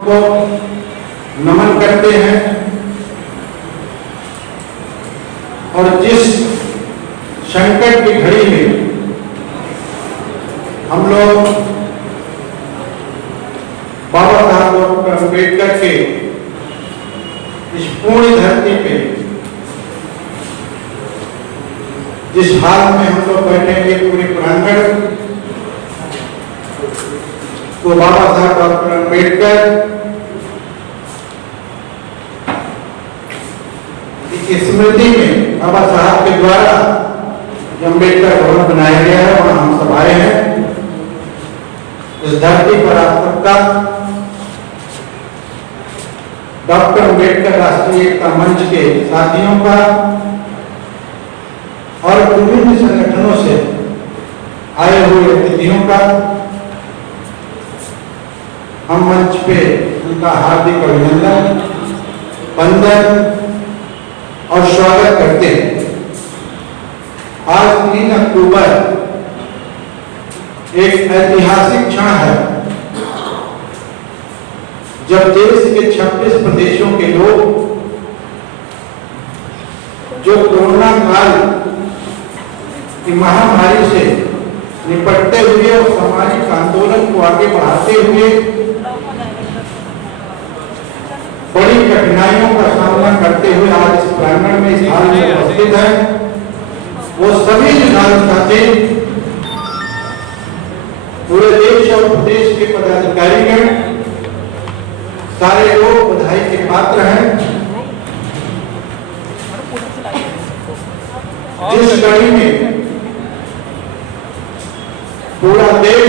को नमन करते हैं और जिस संकट की घड़ी में हम लोग बाबा साहब डॉक्टर अम्बेडकर के इस पूर्ण धरती पे जिस हाल में हम लोग बैठेंगे पूरे प्रांगण तो बाबा साहब डॉक्टर अम्बेडकर की स्मृति में बाबा साहब के द्वारा जो अम्बेडकर भवन बनाया गया है वहां हम सब आए हैं। इस धरती पर आप सबका डॉक्टर अम्बेडकर राष्ट्रीय एकता मंच के साथियों का और विभिन्न संगठनों से आए हुए अतिथियों का हम मंच पे उनका हार्दिक अभिनंदन वंदन और स्वागत करते हैं। आज 3 अक्टूबर एक ऐतिहासिक क्षण है जब देश के 26 प्रदेशों के लोग जो कोरोना काल की महामारी से निपटते हुए और सामाजिक आंदोलन को आगे बढ़ाते हुए बड़ी कठिनाइयों का सामना करते हुए आज इस प्रांगण में इस हाल में उपस्थित है, वो सभी जुझारू साथी पूरे देश और प्रदेश के पदाधिकारीगण सारे लोग बधाई के पात्र हैं। जिस कड़ी में पूरा देश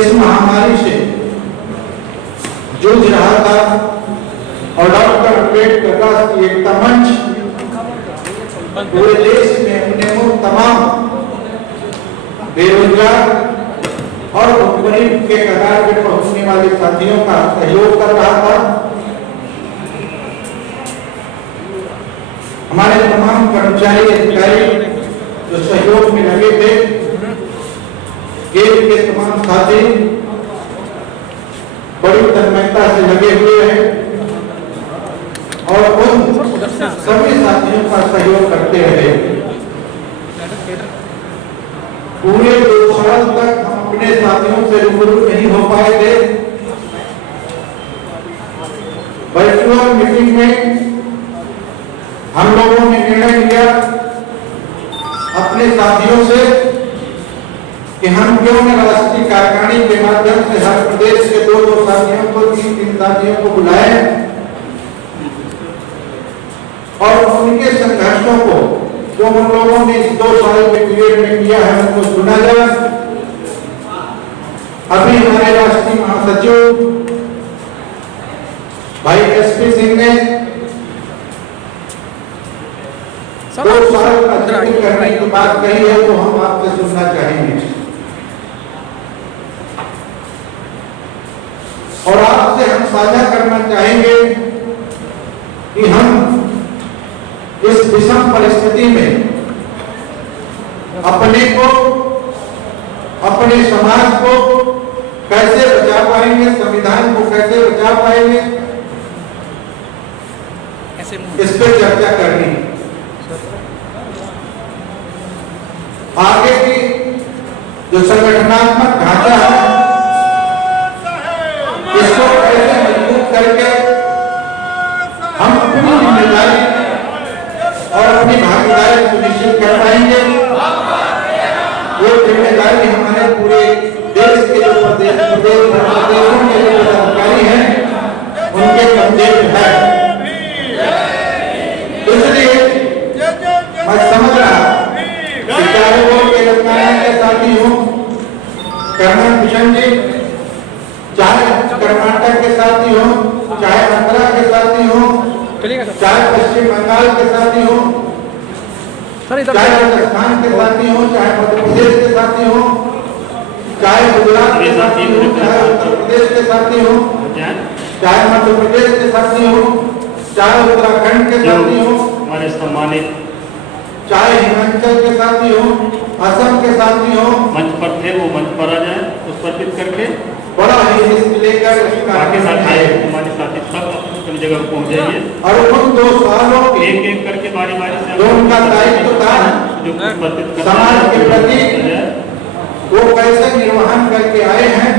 इस महामारी से जूझ रहा था और डॉक्टर अम्बेडकर राष्ट्रीय एकता मंच पूरे देश में अपने तमाम बेरोजगार और गरीब के कगार पे पहुंचने वाले साथियों का सहयोग कर रहा था। हमारे तमाम कर्मचारी अधिकारी जो सहयोग में लगे थे, गेट के तमाम साथी बड़ी तन्मयता से लगे हुए हैं और उन सभी साथियों का सहयोग करते रहे। पूरे 2 साल तक हम अपने साथियों से रूबरू नहीं हो पाए थे। वर्चुअल मीटिंग में हम लोगों ने निर्णय लिया अपने साथियों से कि हम क्यों न राष्ट्रीय कार्यकारिणी के माध्यम से हर प्रदेश के 2-2 साथियों को 3-3 साथियों को बुलाएं और उनके संघर्षों को जो हम लोगों ने इस 2 साल के पीरियड में किया है उनको सुना जाए। अभी हमारे राष्ट्रीय महासचिव भाई एसपी सिंह ने 2 साल का जिक्र करने की बात कही है तो हम आपसे सुनना चाहेंगे और आपसे हम साझा करना चाहेंगे कि हम इस विषम परिस्थिति में अपने को अपने समाज को कैसे बचा पाएंगे, संविधान को कैसे बचा पाएंगे, इस पे चर्चा करनी है। आगे की जो संगठनात्मक ढांचा है इसको कैसे मजबूत करके हम अपनी जिम्मेदारी और अपनी भागीदारी सुनिश्चित कर पाएंगे, वो जिम्मेदारी हमारे पूरे देश के जो प्रदेशों के जो अधिकारी हैं उनके कंधे पे है। इसलिए मैं समझ रहा कि चाहे वो तेलंगाना के साथी हों, कर्नल किशन जी, चाहे कर्नाटक के साथी हो, चाहे आंध्रा के साथी हो, चाहे पश्चिम बंगाल के साथी हो, चाहे राजस्थान के साथी हो, चाहे मध्य प्रदेश के साथी हो, चाहे गुजरात के साथी हो, चाहे उत्तर प्रदेश के साथी हो, चाहे मध्य प्रदेश के साथी हो, चाहे उत्तराखंड के साथी हो, हमारे सम्मानित चाहे हिमाचल के साथी हो, असम के साथी हो, मंच पर थे वो मंच पर आ जाए, उस पर करके बड़ा लेकर हमारे साथी सब अपनी जगह पहुंच जाइए और उन 2 सालों के एक एक करके बारी से जो उनका दायित्व था जो समाज के प्रति वो कैसे निर्वहन करके आए हैं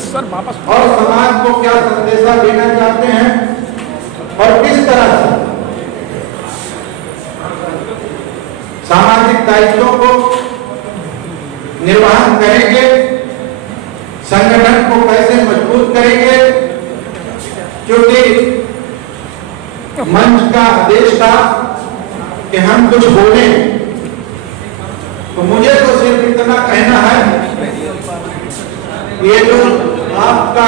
सर वापस और समाज को क्या संदेशा देना चाहते हैं और किस तरह से सामाजिक दायित्वों को निर्वहन करेंगे, संगठन को कैसे मजबूत करेंगे, क्योंकि मंच का आदेश था कि हम कुछ बोले, तो मुझे तो सिर्फ इतना कहना है, ये जो आपका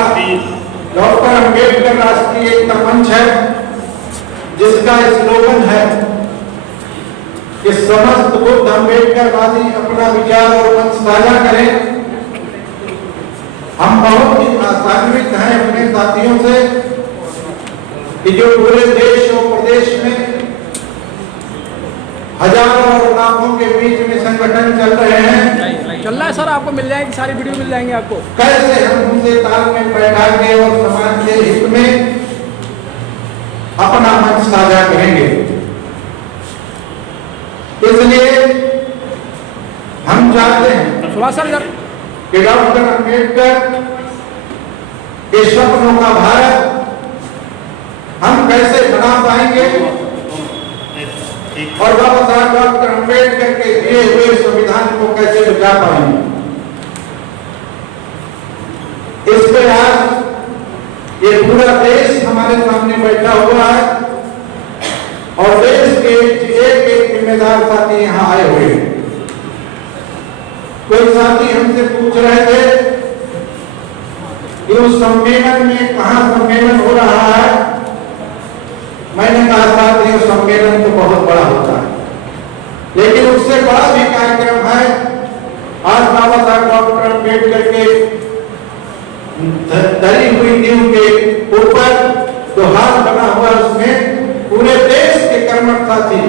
डॉक्टर अंबेडकर राष्ट्रीय एकता मंच है, जिसका स्लोगन है कि समस्त बुद्ध अंबेडकरवादी अपना विचार और मत साझा करें। हम बहुत ही आशान्वित हैं अपने साथियों से कि जो पूरे देश और प्रदेश में हजारों और लाखों के बीच में संगठन चल रहे हैं, चल रहा है सर, आपको मिल जाएगी, सारी वीडियो मिल जाएंगे आपको। कैसे हम उनसे तालमेल बैठा के और समाज के हित में अपना मत साझा करेंगे। इसलिए हम चाहते हैं सुभाष सर कि डॉक्टर अंबेडकर के सपनों का भारत हम कैसे बना पाएंगे और बाबा साहब डॉक्टर अंबेडकर के दिए हुए संविधान को कैसे बचा पाएंगे। इस पे आज ये पूरा देश हमारे सामने बैठा हुआ है और देश के एक एक जिम्मेदार साथी यहाँ आए हुए हैं। कोई साथी हमसे पूछ रहे थे कि उस सम्मेलन में कहाँ सम्मेलन हो रहा है। मैंने कहा साथियों, सम्मेलन तो बहुत बड़ा होता है, लेकिन उससे बड़ा भी कार्यक्रम है। आज बाबा साहब डॉक्टर अंबेडकर के धरी हुई नींव के ऊपर जो हाथ बना हुआ, उसमें पूरे देश के कर्मठ साथी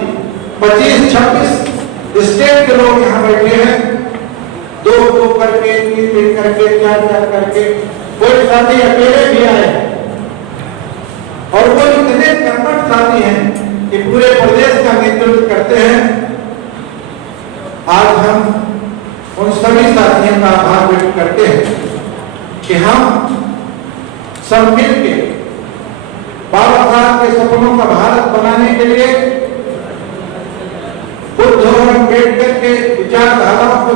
25-26 स्टेट के लोग यहाँ बैठे हैं, 2-2 करके, 3-3 करके, 4-4 करके, कोई साथी अकेले भी आए और वो इतने कर्मठ साथी हैं कि पूरे प्रदेश का नेतृत्व करते हैं। आज हम उन सभी साथियों का आभार व्यक्त करते हैं कि हम सब मिलकर बाबा साहब के सपनों का भारत बनाने के लिए बुद्ध और अंबेडकर के विचारधाराओं को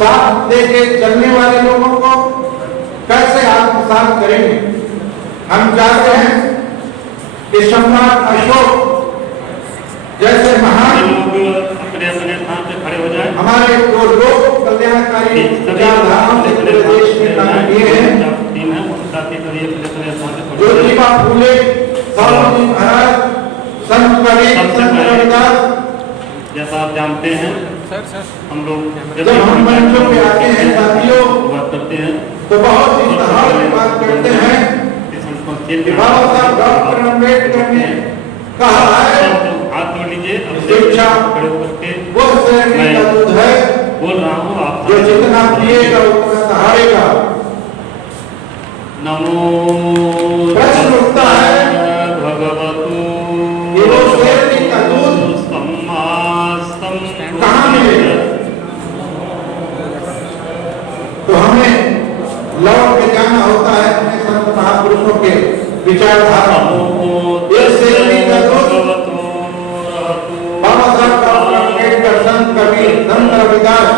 साथ लेके चलने वाले लोगों को कैसे आत्मसात करेंगे। हम चाहते हैं कि सम्राट अशोक जैसे महान अपने स्थान से खड़े हो जाए, हमारे जो लोक कल्याणकारी विचारधाराओं से पूरे देश में काम किए हैं, ज्योतिबा फूले, साहूजी महाराज, संत कबीर, संत रविदास, जैसा आप जानते हैं हम लोग जब हम मंचों पे आते हैं साथियों बात करते हैं तो बहुत ही सहार की बात करते हैं कि बाबा साहब डॉक्टर अंबेडकर ने कहा है, हाथ जोड़ लीजिए, शिक्षा खड़े होकर के वो शरीर का दूध है, बोल रहा हूँ, आप जो जितना पिएगा उतना सहारेगा। नमो प्रश्न उठता है भगवतु कि वो शरीर का दूध कहाँ मिलेगा। तो हमें लौट के जाना होता है अपने संत महापुरुषों के विचारधारा। बाबा साहब डॉक्टर अंबेडकर, संत कबीर, संत रविदास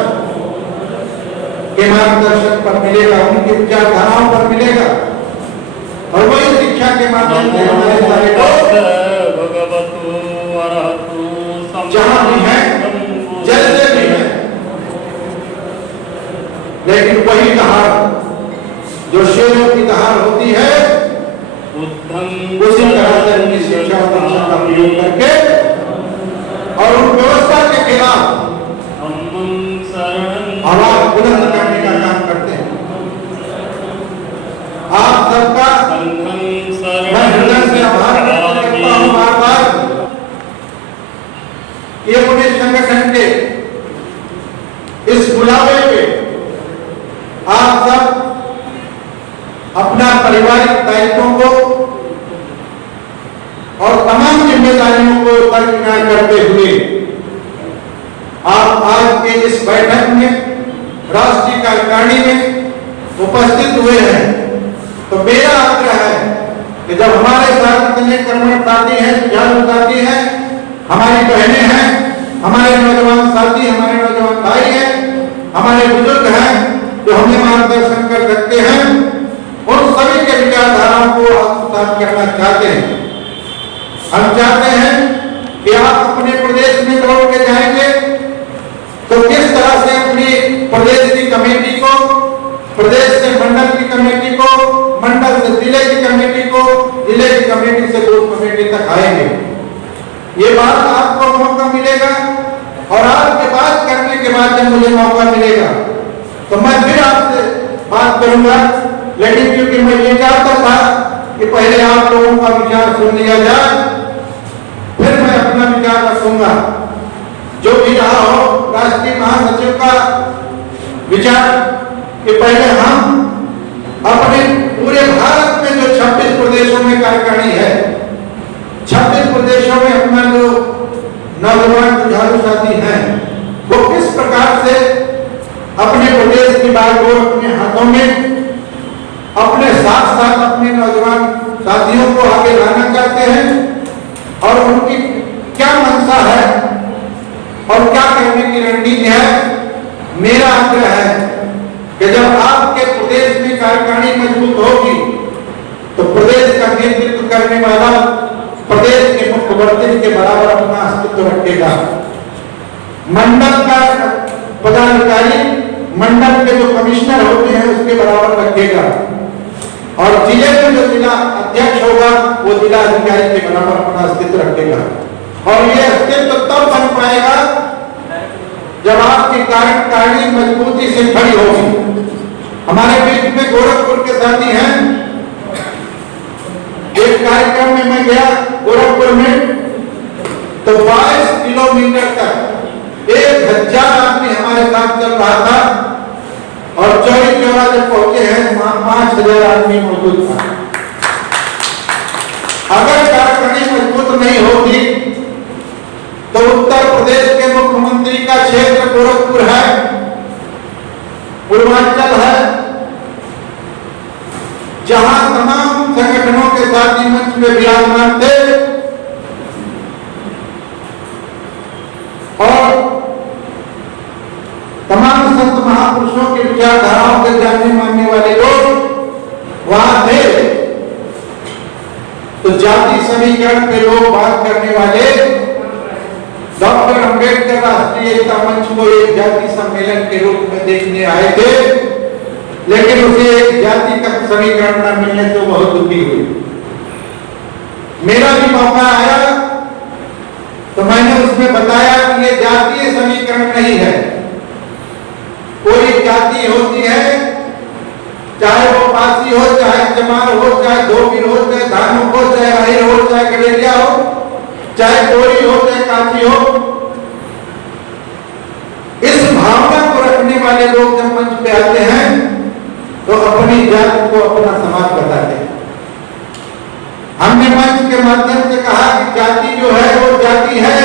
के मार्गदर्शन पर मिलेगा, उनकी विचारधाराओं पर मिलेगा और वही शिक्षा के माध्यम से हमारे सारे लोग जहां भी हैं, जैसे भी हैं, लेकिन वही दहाड़ जो शेरों की दहाड़ होती है, उसी तरह से उनकी शिक्षा और दीक्षा का प्रयोग करके और उन व्यवस्था के खिलाफ आवाज बुलंद करने का काम करते हैं। आप सबका मैं हृदय से आभार व्यक्त करता हूँ बार बार कि अपने संगठन के इस बुलावे पे आप सब पारिवारिक दायित्वों को और तमाम जिम्मेदारियों को दरकिनार करते हुए आप आज के इस बैठक में राष्ट्रीय कार्यकारिणी में उपस्थित हुए हैं। तो मेरा आग्रह है कि जब हमारे साथ इतने कर्मठ साथी हैं, जुझारू साथी हैं, हमारी बहनें हैं, हमारे नौजवान साथी, हमारे नौजवान भाई हैं, हमारे बुजुर्ग हैं जो हमें मार्गदर्शन कर सकते हैं, उन सभी के विचारधाराओं को आत्मसात करना चाहते हैं। हम चाहते हैं कि आप अपने प्रदेश में दौड़ के जाएंगे तो किस तरह से अपनी प्रदेश की कमेटी को, प्रदेश से मंडल की कमेटी को, मंडल से जिले की कमेटी को, जिले की कमेटी से बूथ कमेटी तक आएंगे। ये बात आपको मौका मिलेगा और आपके बात करने के बाद जब मुझे मौका मिलेगा तो मैं फिर आपसे बात करूंगा। लेकिन क्योंकि मैं ये चाहता था कि पहले आप लोगों का विचार सुन लिया जाए, फिर मैं अपना विचार रखूंगा। जो भी रहा हो राष्ट्रीय महासचिव का विचार कि पहले हम अपने पूरे भारत में जो 26 प्रदेशों में कार्यकारिणी है, 26 प्रदेशों में अपना जो नौजवान जुझारू साथी हैं, वो किस प्रकार से अपने प्रदेश की बात को अपने हाथों में, अपने साथ साथ अपने नौजवान साथियों को आगे लाना चाहते हैं और उनकी क्या मंशा है और क्या करने की रणनीति है। मेरा आग्रह है कि जब आपके प्रदेश में कार्यकारिणी मजबूत होगी तो प्रदेश का नेतृत्व करने वाला प्रदेश के मुख्यमंत्री के बराबर अपना अस्तित्व रखेगा। मंडल का पदाधिकारी मंडल के जो कमिश्नर होते हैं उसके बराबर रखेगा और जिले में जो जिला अध्यक्ष होगा वो जिला अधिकारी के बराबर अपना अस्तित्व रखेगा। और ये अस्तित्व तब बन पाएगा जब आपकी कार्यकारिणी मजबूती से खड़ी होगी। हमारे बीच में गोरखपुर के साथी हैं। एक कार्यक्रम में मैं गया गोरखपुर में तो 22 किलोमीटर तक 1000 आदमी हमारे साथ चल रहा था और चौरी चौरा जब पहुंचे हैं वहां 5000 आदमी मौजूद था। अगर कार्यकारिणी मजबूत नहीं होती तो उत्तर प्रदेश के मुख्यमंत्री का क्षेत्र गोरखपुर है, पूर्वांचल है, जहां तमाम संगठनों के साथी मंच में विराजमान थे और तमाम संत महापुरुषों के विचारधाराओं के जानने मानने वाले लोग वहां थे। तो जाति समीकरण पे लोग बात करने वाले डॉक्टर अंबेडकर राष्ट्रीय एकता मंच को एक जाति सम्मेलन के रूप में देखने आए थे, लेकिन उसे एक जाति का समीकरण न मिलने से बहुत दुखी हुई। मेरा भी मौका आया तो मैंने उसमें बताया कि ये जातीय समीकरण नहीं है। कोई जाति होती है, चाहे वो पासी हो, चाहे चमार हो, चाहे धोबी हो, चाहे धानुक हो, चाहे अहिर हो, चाहे गडेरिया हो, चाहे कोरी हो, चाहे काची हो। इस भावना को रखने वाले लोग जब मंच पे आते हैं तो अपनी जाति को अपना समाज बताते हैं। हमने मंच के माध्यम से कहा कि जाति जो है वो जाति है,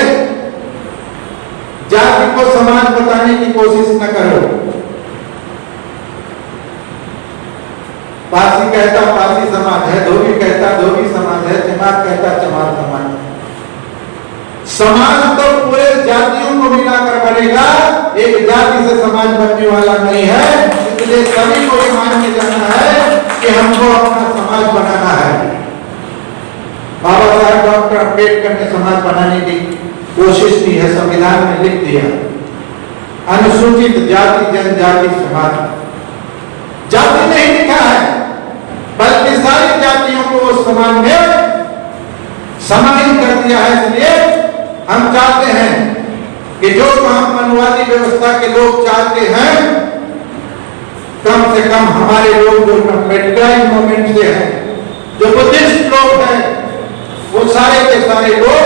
जाति को समाज बताने की कोशिश न करो। पासी कहता पासी समाज है, धोबी कहता धोबी समाज है, चमार कहता चमार समाज है। समाज तो पूरे जातियों को मिलाकर बनेगा, एक जाति से समाज बनने वाला नहीं है। इसलिए सभी को ये मान के जाना है कि हमको अपना समाज बनाना है। बाबा साहब डॉक्टर अंबेडकर ने समाज बनाने की कोशिश की है, संविधान में लिख दिया अनुसूचित जाति जनजाति समाज। जाति नहीं लिखा है बल्कि सारी जातियों को उस समाज में समाहित कर दिया है। इसलिए हम चाहते हैं कि जो काम मनवादी व्यवस्था के लोग चाहते हैं, कम से कम हमारे लोग जो अम्बेडकर मूवमेंट से हैं, जो बुद्धिस्ट लोग हैं, वो सारे के सारे लोग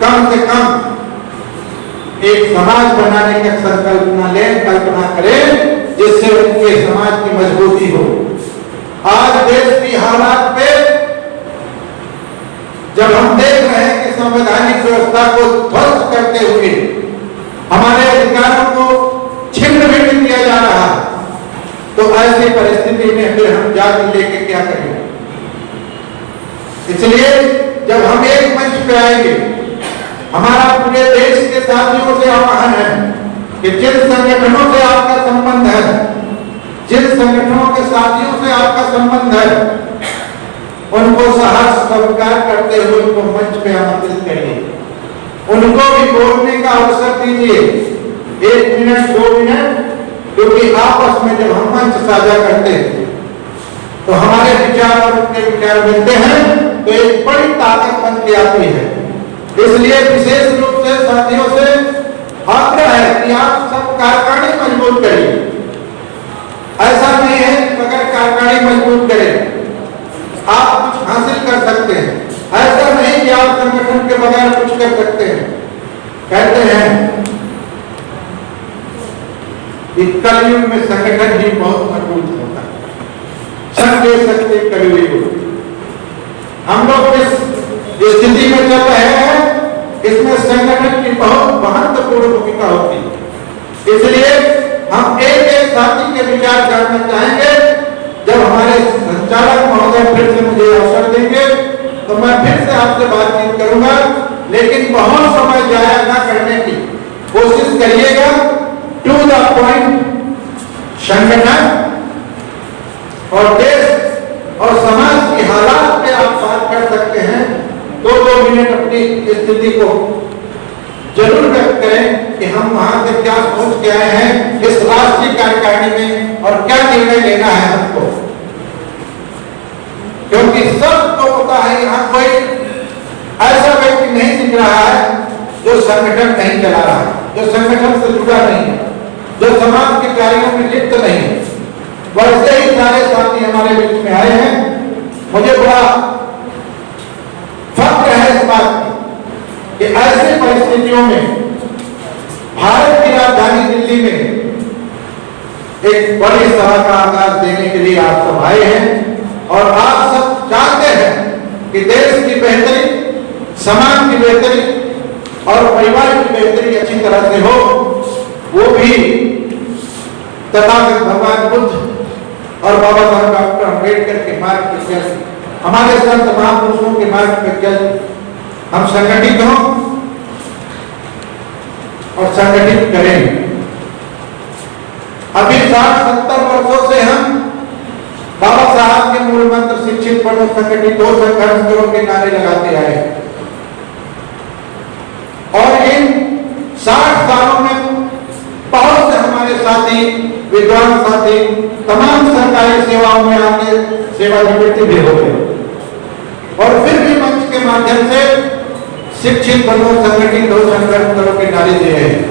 कम से कम एक समाज बनाने का संकल्पना लें, कल्पना करें जिससे उनके समाज की मजबूती हो। आज देश की हालात पे जब हम देख रहे हैं कि संवैधानिक व्यवस्था को ध्वस्त करते हुए हमारे अधिकारों को छिन्न भिन्न किया जा रहा है, तो ऐसी परिस्थिति में फिर हम जाति लेके क्या करेंगे? इसलिए जब हम एक मंच पे आएंगे, हमारा पूरे देश के साथियों से आह्वान है कि जिन संगठनों से आपका संबंध है, जिन संगठनों के साथियों से आपका संबंध है, उनको सहर्ष स्वीकार करते हुए उनको मंच पे आमंत्रित करिए, उनको भी बोलने का अवसर दीजिए, 1 मिनट 2 मिनट, क्योंकि आपस में जब हम मंच साझा करते हैं तो हमारे विचार और उनके विचार मिलते हैं तो एक बड़ी ताकत बन के आती है। इसलिए विशेष रूप से साथियों से आग्रह है कि आप सब कार्यकारिणी मजबूत करिए। ऐसा नहीं है कि अगर कार्यकारिणी मजबूत करें आप कुछ हासिल कर सकते हैं, ऐसा नहीं कि आप संगठन के बगैर कुछ कर सकते हैं। कहते हैं कि कलयुग में संगठन ही बहुत मजबूत होता है, क्षण दे सकते कलयुग। हम लोग इस स्थिति में चल रहे हैं, इसमें संगठन की बहुत महत्वपूर्ण भूमिका होती है। इसलिए हम एक एक साथी के विचार जानना चाहेंगे। जब हमारे संचालक महोदय फिर से मुझे अवसर देंगे तो मैं फिर से आपसे बातचीत करूंगा, लेकिन बहुत समय जाया न करने की कोशिश करिएगा। टू द पॉइंट, संगठन और देश और समाज की हालात पे आप बात कर सकते हैं। 2-2 मिनट अपनी स्थिति को जरूर व्यक्त करें कि हम वहां से क्या सोच के आए हैं इस राष्ट्रीय कार्यकारिणी में और क्या निर्णय लेना है हमको, क्योंकि सबको पता है यहाँ कोई ऐसा व्यक्ति नहीं दिख रहा है जो संगठन नहीं चला रहा है, जो संगठन से जुड़ा नहीं है, जो समाज के कार्यों में लिप्त नहीं है। वैसे ही सारे साथी हमारे बीच में आए हैं। मुझे बड़ा फख्र है इस बात की कि ऐसी परिस्थितियों में भारत की राजधानी दिल्ली में एक बड़ी सभा का आगाज देने के लिए आप सब आए हैं और आप सब चाहते हैं कि देश की बेहतरी, समाज की बेहतरी और परिवार की बेहतरी अच्छी तरह से हो। वो भी तथागत भगवान बुद्ध और बाबा साहब डॉक्टर अम्बेडकर के मार्ग पर चल, हमारे संत महापुरुषों के मार्ग पर चल हम संगठित हों और संगठित करें। अभी 60-70 वर्षों से हम बाबा साहब के मूल मंत्र शिक्षित बनो संगठित हो संघर्ष करो के नारे लगाते आए और इन 60 सालों में बहुत से हमारे साथी, विद्वान साथी तमाम सरकारी सेवाओं में आके सेवानिवृत्ति भी हो गए और फिर भी मंच के माध्यम से शिक्षित बनो संगठित हो संघर्ष करो के नारे दे रहे हैं।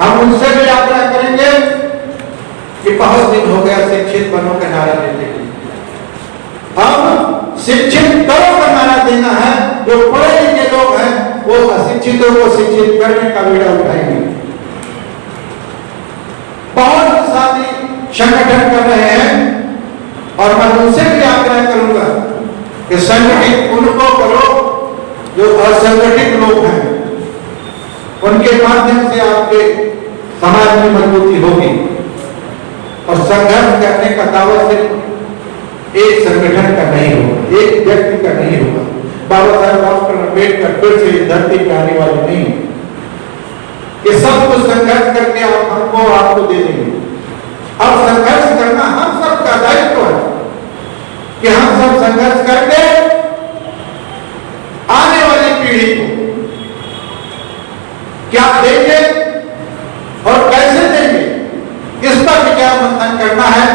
हम उनसे भी आग्रह करेंगे कि बहुत दिन हो गया शिक्षित बनो का नारा देते हैं, अब शिक्षित करो का नारा देना है। जो पढ़े लिखे लोग हैं वो अशिक्षितों को शिक्षित करने का बीड़ा उठाएंगे। बहुत साथी संगठन कर रहे हैं और मैं उनसे भी आग्रह करूंगा कि संगठित उनको करो जो असंगठित लोग हैं, उनके माध्यम से आपके समाज में मजबूती होगी और संघर्ष करने का दावा सिर्फ एक संगठन का नहीं होगा, एक व्यक्ति का नहीं होगा। बाबा साहब डॉक्टर अम्बेडकर फिर से इस धरती पे आने वाले नहीं, ये सब कुछ संघर्ष करके आप हमको आपको दे देंगे। अब संघर्ष करना हम सबका दायित्व है कि हम सब संघर्ष करके आने वाली पीढ़ी को क्या देंगे और कैसे देंगे, इस पर विचार मंथन करना है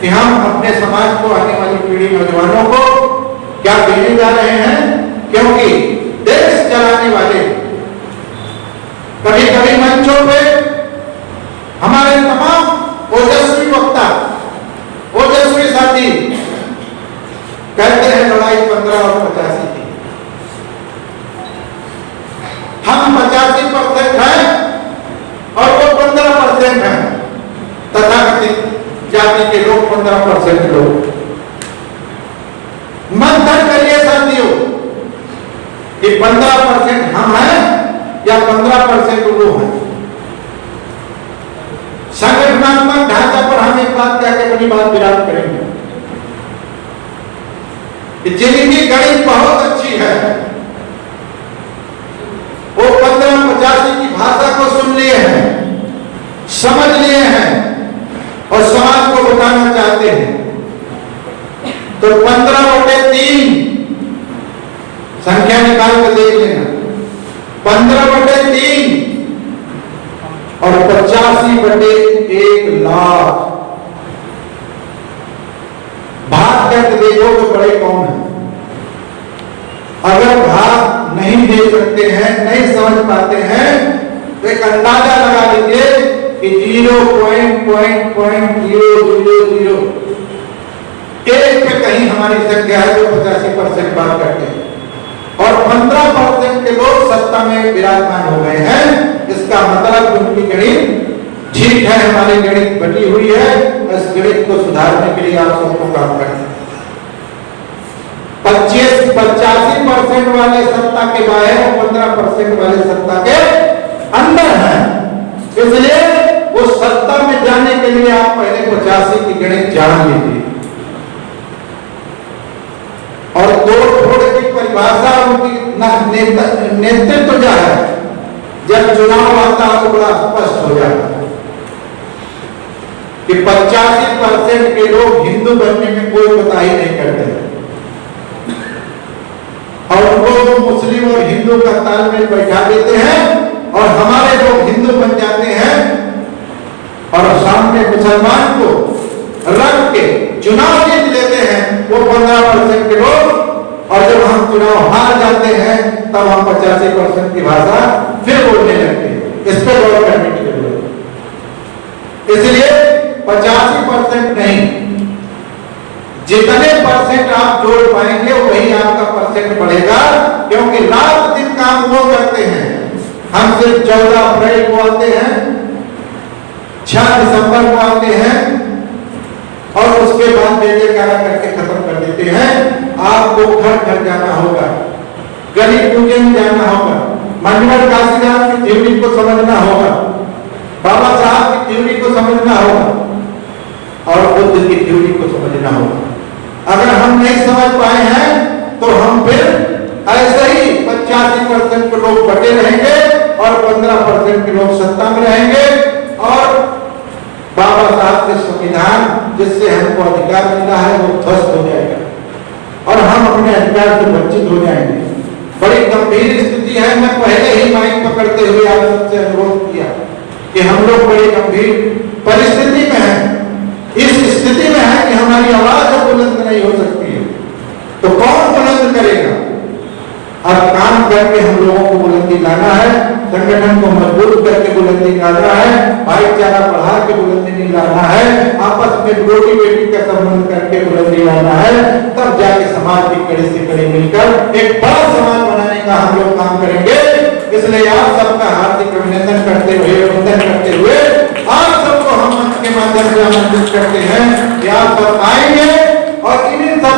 कि हम अपने समाज को, आने वाली पीढ़ी नौजवानों को क्या देने जा रहे हैं। क्योंकि देश चलाने वाले कभी कभी मंचों पे हमारे तमाम ओजस्वी वक्ता, ओजस्वी साथी कहते हैं लड़ाई 15 और 85 की। हम 85% हैं और वो 15% हैं, तथाकथित जाति के लोग 15% लोग। कि 15% हम हैं या 15% वो हैं। संगठनात्मक ढांचा पर हम एक बात कह के अपनी बात विराम करेंगे कि जिनकी गणित बहुत अच्छी है वो 1585 की भाषा को सुन लिए हैं, समझ लिए हैं और समाज को बताना चाहते हैं। तो 15/3 संख्या निकाल कर देख लेना, 15/3 और 85/1,00,000 भाग करके देखो तो बड़े कौन है। अगर भाग नहीं दे सकते हैं, नहीं समझ पाते हैं तो एक अंदाजा लगा लीजिए कि 0.000 एक पे कहीं हमारी संख्या है जो 85% बात करते हैं और 15% के लोग सत्ता में विराजमान हो गए हैं। इसका मतलब उनकी गणित ठीक है, हमारी गणित बटी हुई है। इस गणित को सुधारने के लिए आप सबको काम करना है। 85% वाले सत्ता के बाहर और 15% वाले सत्ता के अंदर हैं। इसलिए वो सत्ता में जाने के लिए आप पहले 85 की गणित जान लीजिए और तोड़-फोड़ की परिभाषा उनकी नेतृत्व जो है जब चुनाव आता है तो बड़ा स्पष्ट हो जाता है कि 85% के लोग हिंदू बनने में कोई बताही नहीं करते और उनको मुस्लिम और हिंदू का तालमेल बैठा देते हैं और हमारे लोग हिंदू बन जाते हैं और सामने मुसलमान को रख के चुनाव जीत लेते हैं वो 15% के लोग। और जब हम चुनाव हार जाते हैं तब हम 85% की भाषा फिर बोलने लगते हैं। इस पर गौर करने की जरूरत है। इसलिए 85% नहीं, जितने परसेंट आप जोड़ पाएंगे वही आपका परसेंट बढ़ेगा, क्योंकि रात दिन काम वो करते हैं। हम सिर्फ 14 अप्रैल को आते हैं, 6 दिसंबर को आते हैं और उसके बाद जयकारा करके खत्म कर देते हैं। आपको घर घर जाना होगा, गली कूचे में जाना होगा, मंडल काशीनाथ की थ्योरी को समझना होगा, बाबा साहब की थ्योरी को समझना होगा और बुद्ध की थ्योरी को समझना होगा। अगर हम नहीं समझ पाए हैं तो हम फिर ऐसे ही 85% के लोग बटे रहेंगे और 15% के लोग सत्ता में रहेंगे और बाबा साहब के संविधान जिससे हमको अधिकार मिला है वो ध्वस्त हो जाएगा और हम अपने अधिकार से वंचित हो जाएंगे। बड़ी गंभीर स्थिति है। मैं पहले ही माइक पकड़ते हुए आप सबसे अनुरोध किया कि हम लोग बड़ी गंभीर परिस्थिति में हैं। इस स्थिति में है कि हमारी आवाज बुलंद नहीं हो सकती है तो कौन बुलंद करेगा। अब काम करके हम लोगों को बुलंदी लाना है, संगठन को मजबूत करके बुलंदी लाना है, भाईचारा बढ़ा के बुलंदी लाना है, आपस में बेटी बेटी का संबंध करके बुलंदी लाना है। तब जाके समाज की कड़ी से कड़ी मिलकर एक बड़ा समाज बनाने का हम लोग काम करेंगे। इसलिए आप सबका हार्दिक अभिनंदन करते हुए, वंदन करते हुए आप सबको हम मंच के माध्यम से आमंत्रित करते हैं कि आप सब आएंगे और इन्हीं सब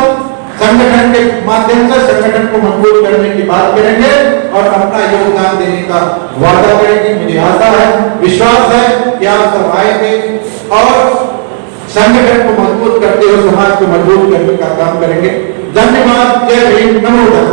संगठन के माध्यम से संगठन को मजबूत करने की बात करेंगे और अपना योगदान देने का वादा करेंगे। मुझे आशा है, विश्वास है कि आप सब आएंगे और संगठन को मजबूत करते हुए समाज को मजबूत करने का काम करेंगे। धन्यवाद। जय भीम। नमो बुद्धाय।